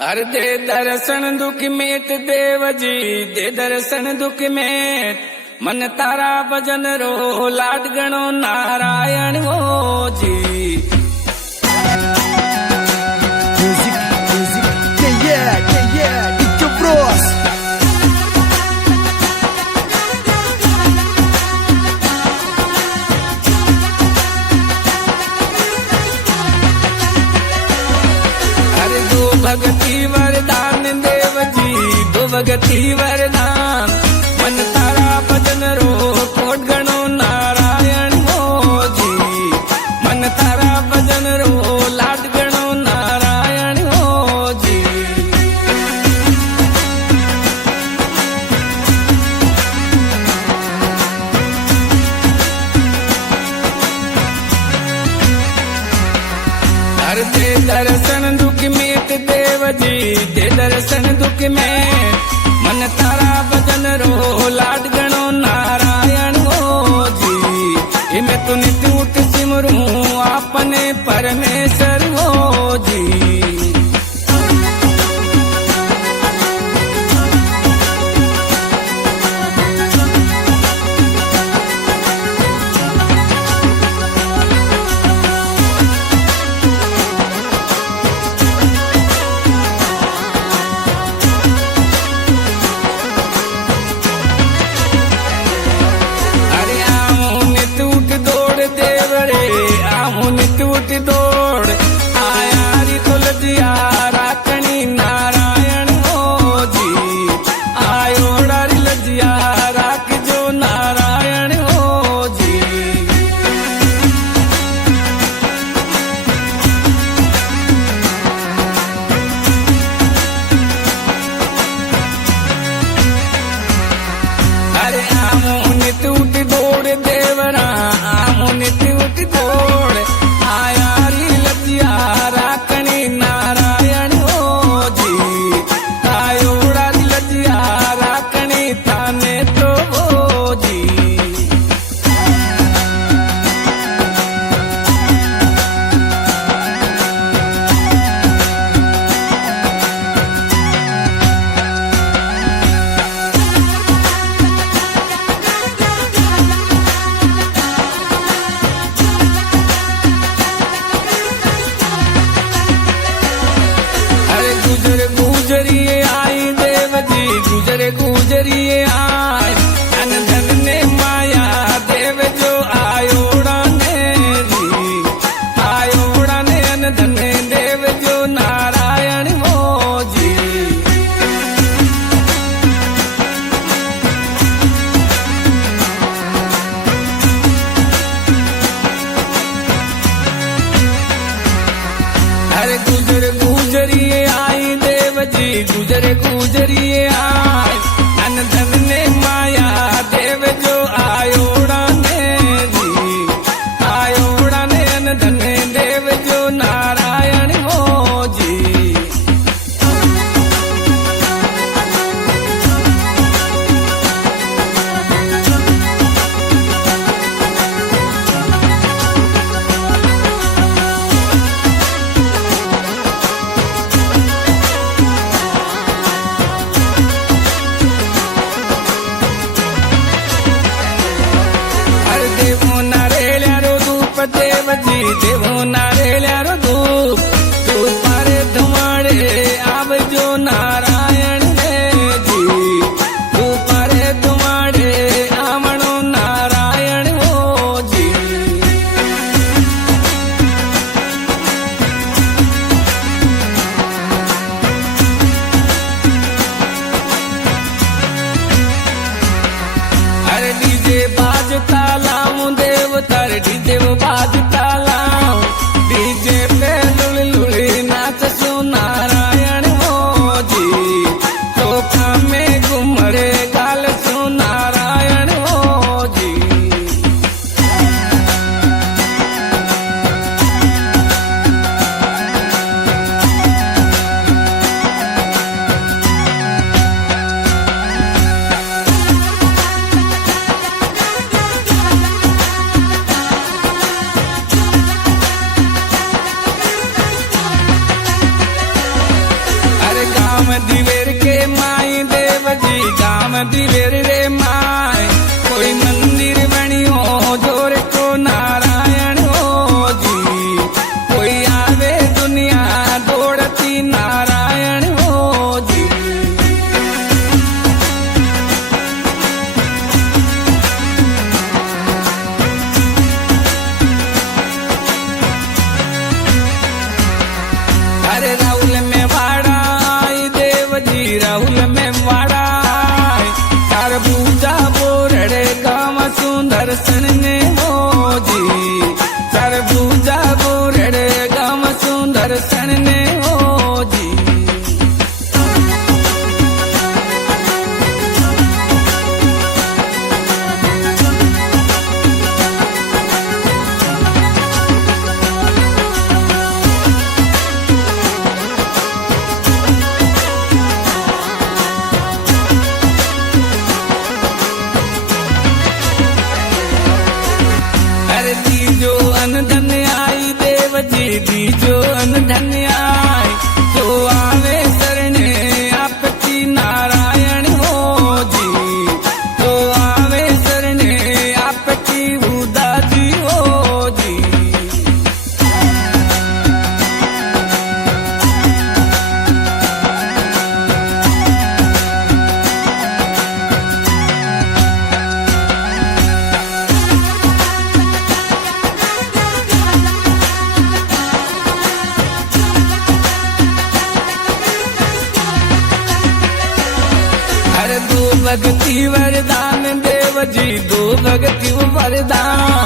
अरे दे दर्शन दुख मेट देव जी, दे दर्शन दुख मेट। मन तारा भजन रो लाड गणो नारायण हो जी। Music, yeah, it's your bros. अरे दो भगती वरदान देव जी, दो भगती वरदान। मन तारा भजन रो कोट गणो नारायण हो जी। मन तारा भजन रो लाड गणो नारायण हो जी। हर दे दर्शन दुख मेट देव जी, दे दर्शन दुख मेट। मन तारा भजन रो लाड गणो नारायण हो जी। इमे तो नित्य उठ सिमरू आपने परमेश्वर हो जी। उठ दौड़ आया री तुलजिया राकणी नारायण हो जी। आयोड़ा री लजिया राख जो नारायण हो जी। अरे आमो नित उठ दौड़ देवरा, आमो नित उठ दौड़ आया री लजिया राकणी नारायण हो जी। आयोड़ा री लजिया राकणी थाने तो हो जी। गुजरिए आई देव जी, गुजरे गुजरिए आई। अन धन ने माया देव जो आयोड़ा ने जी। आयोड़ा ने अन धन देव जो नारायण हो जी। अरे गुजर गुजरिए आई देव जी, गुजरे गुजरिए आए। अन धन ने माया देव जो आयोड़ा ने जी। आयोड़ा ने अन धन देव जो नारायण हो जी। देव जी देवो नारेल्यारो धूप, धूप मारे धुमाड़े आव जो नारायण रे जी। धूप मारे धुमाड़े आवणो नारायण हो जी। अरे डीजे बाजता लाऊं देव तारे, डीजे बाजता लाऊं। दिवेर के माई देव जी गाम दिवेर रे माय कोई मंदिर बनियो जोर को नारायण हो जी कोई आवे दुनिया दौड़ती नारायण हो जी अरे राहुल में वाड़ा आई देव जी राहुल में वाड़ा आई तार पूजा बोरड़े गाँव सुंदर सन ने हो जी तार पूजा बोरड़े गाँव सुंदर सन ने हो जी अरे दीजो अन धन आई देव जी दीजो अन धन आई जो आवे शरणे आपकी नारायण हो जी जो आवे शरणे आपकी उदा जी हो जी हर दो भक्ति वरदान देव जी दो भक्ति वरदान